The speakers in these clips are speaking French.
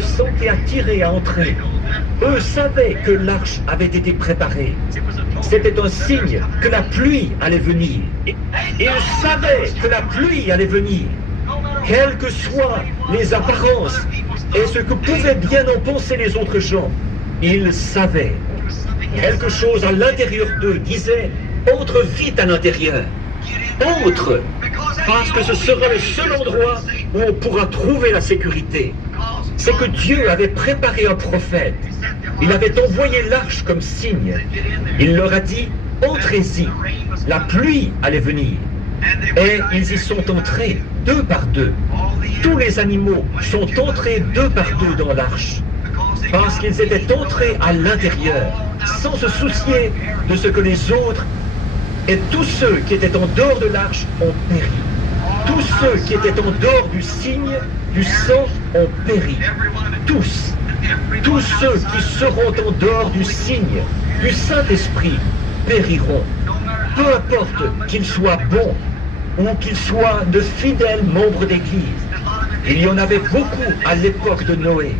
se sentaient attirés à entrer. Eux savaient que l'arche avait été préparée. C'était un signe que la pluie allait venir. Ils savaient que la pluie allait venir. Quelles que soient les apparences et ce que pouvaient bien en penser les autres gens, ils savaient. Quelque chose à l'intérieur d'eux disait « Entre vite à l'intérieur. Entre, parce que ce sera le seul endroit où on pourra trouver la sécurité. » C'est que Dieu avait préparé un prophète. Il avait envoyé l'arche comme signe. Il leur a dit « Entrez-y. » La pluie allait venir. Et ils y sont entrés, deux par deux. Tous les animaux sont entrés deux par deux dans l'arche. Parce qu'ils étaient entrés à l'intérieur, sans se soucier de ce que les autres et tous ceux qui étaient en dehors de l'arche ont péri. Tous ceux qui étaient en dehors du signe, du sang, ont péri. Tous. Tous ceux qui seront en dehors du signe, du Saint-Esprit, périront. Peu importe qu'ils soient bons ou qu'ils soient de fidèles membres d'Église. Il y en avait beaucoup à l'époque de Noé.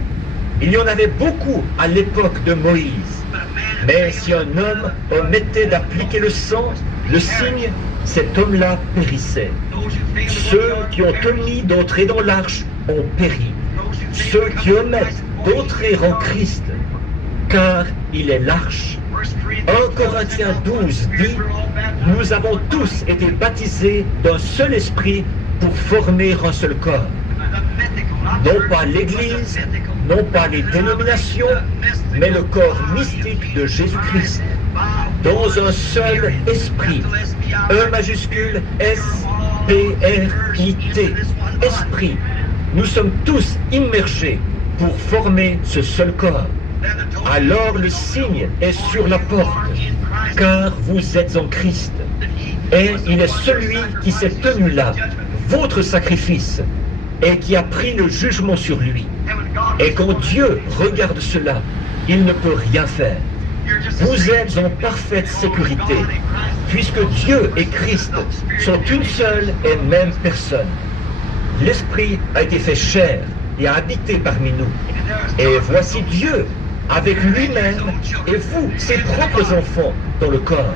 Il y en avait beaucoup à l'époque de Moïse. Mais si un homme omettait d'appliquer le sang, le signe, cet homme-là périssait. Ceux qui ont omis d'entrer dans l'arche ont péri. Ceux qui omettent d'entrer en Christ, car il est l'arche. 1 Corinthiens 12 dit « Nous avons tous été baptisés d'un seul esprit pour former un seul corps. » Non pas l'Église, non pas les dénominations, mais le corps mystique de Jésus-Christ, dans un seul esprit. E majuscule S-P-R-I-T, esprit. Nous sommes tous immergés pour former ce seul corps. Alors le signe est sur la porte, car vous êtes en Christ. Et il est celui qui s'est tenu là, votre sacrifice, et qui a pris le jugement sur lui. Et quand Dieu regarde cela, il ne peut rien faire. Vous êtes en parfaite sécurité, puisque Dieu et Christ sont une seule et même personne. L'Esprit a été fait chair et a habité parmi nous. Et voici Dieu avec lui-même et vous, ses propres enfants, dans le corps.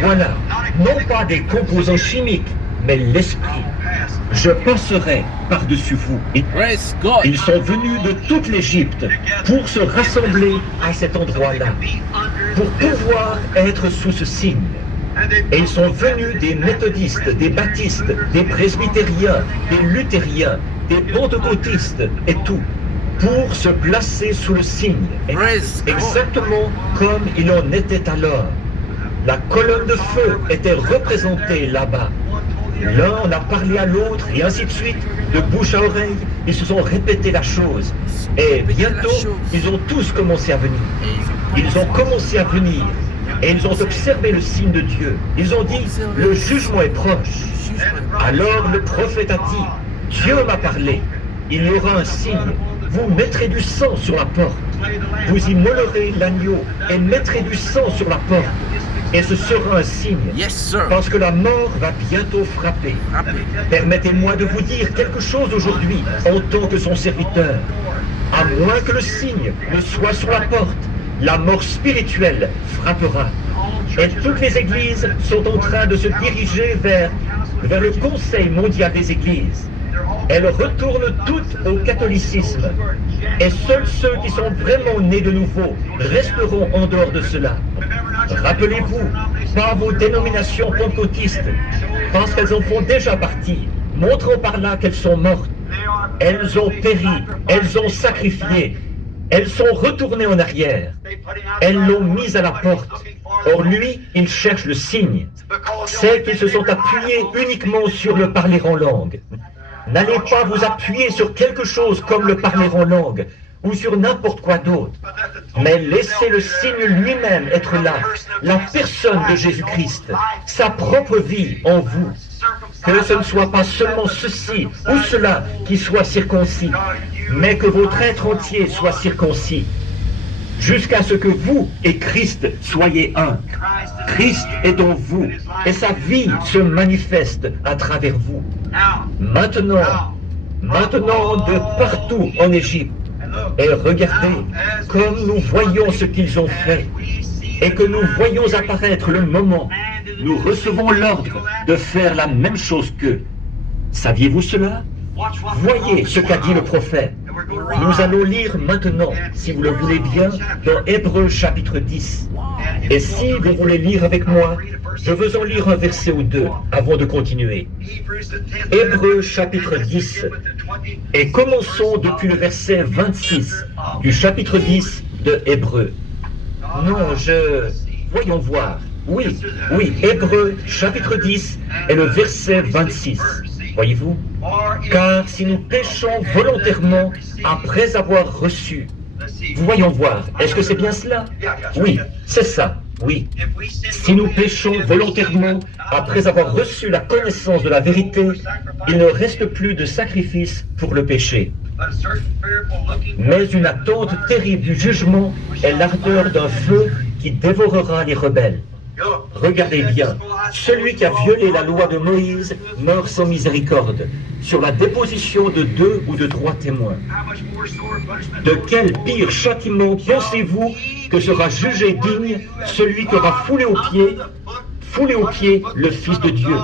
Voilà, non pas des composants chimiques, mais l'Esprit. Je passerai par-dessus vous. Ils sont venus de toute l'Égypte pour se rassembler à cet endroit-là, pour pouvoir être sous ce signe. Et ils sont venus des méthodistes, des baptistes, des presbytériens, des luthériens, des pentecôtistes et tout, pour se placer sous le signe, exactement comme il en était alors. La colonne de feu était représentée là-bas. L'un en a parlé à l'autre, et ainsi de suite, de bouche à oreille, ils se sont répété la chose. Et bientôt, ils ont tous commencé à venir. Ils ont commencé à venir, et ils ont observé le signe de Dieu. Ils ont dit, le jugement est proche. Alors le prophète a dit, Dieu m'a parlé, il y aura un signe, vous mettrez du sang sur la porte. Vous immolerez l'agneau et mettrez du sang sur la porte. Et ce sera un signe, parce que la mort va bientôt frapper. Permettez-moi de vous dire quelque chose aujourd'hui, en tant que son serviteur. À moins que le signe ne soit sur la porte, la mort spirituelle frappera. Et toutes les églises sont en train de se diriger vers le Conseil mondial des églises. Elles retournent toutes au catholicisme. Et seuls ceux qui sont vraiment nés de nouveau resteront en dehors de cela. Rappelez-vous, pas vos dénominations pentecôtistes, parce qu'elles en font déjà partie, montrant par là qu'elles sont mortes. Elles ont péri, elles ont sacrifié, elles sont retournées en arrière. Elles l'ont mis à la porte. Or lui, il cherche le signe. C'est qu'ils se sont appuyés uniquement sur le parler en langue. N'allez pas vous appuyer sur quelque chose comme le parler en langue, ou sur n'importe quoi d'autre. Mais laissez le signe lui-même être là, la personne de Jésus-Christ, sa propre vie en vous. Que ce ne soit pas seulement ceci ou cela qui soit circoncis, mais que votre être entier soit circoncis, jusqu'à ce que vous et Christ soyez un. Christ est en vous, et sa vie se manifeste à travers vous. Maintenant, de partout en Égypte, Et regardez, comme nous voyons ce qu'ils ont fait, et que nous voyons apparaître le moment, nous recevons l'ordre de faire la même chose qu'eux. Saviez-vous cela? Voyez ce qu'a dit le prophète. Nous allons lire maintenant, si vous le voulez bien, dans Hébreux chapitre 10. Et si vous voulez lire avec moi, je veux en lire un verset ou deux avant de continuer. Hébreux chapitre 10. Et commençons depuis le verset 26 du chapitre 10 de Hébreux. Non, voyons voir. Oui, Hébreux chapitre 10 et le verset 26. Voyez-vous? Car si nous péchons volontairement après avoir reçu, voyons voir, est-ce que c'est bien cela? Oui, c'est ça, oui. Si nous péchons volontairement après avoir reçu la connaissance de la vérité, il ne reste plus de sacrifice pour le péché. Mais une attente terrible du jugement est l'ardeur d'un feu qui dévorera les rebelles. Regardez bien, celui qui a violé la loi de Moïse meurt sans miséricorde, sur la déposition de 2 ou de 3 témoins. De quel pire châtiment pensez-vous que sera jugé digne celui qui aura foulé aux pieds le Fils de Dieu,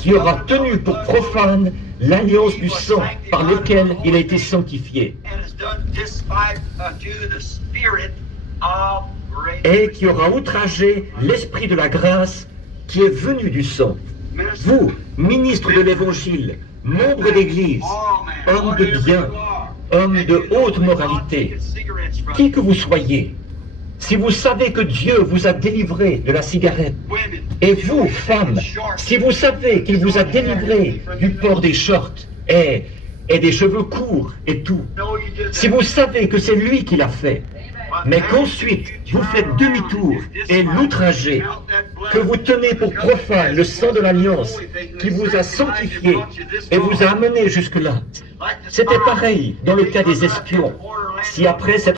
qui aura tenu pour profane l'alliance du sang par lequel il a été sanctifié, et qui aura outragé l'Esprit de la grâce qui est venu du sang. Vous, ministres de l'Évangile, membres d'Église, hommes de bien, hommes de haute moralité, qui que vous soyez, si vous savez que Dieu vous a délivré de la cigarette, et vous, femmes, si vous savez qu'il vous a délivré du port des shorts et des cheveux courts et tout, si vous savez que c'est lui qui l'a fait, mais qu'ensuite vous faites demi-tour et l'outragez, que vous tenez pour profane le sang de l'alliance qui vous a sanctifié et vous a amené jusque-là. C'était pareil dans le cas des espions. Si après cette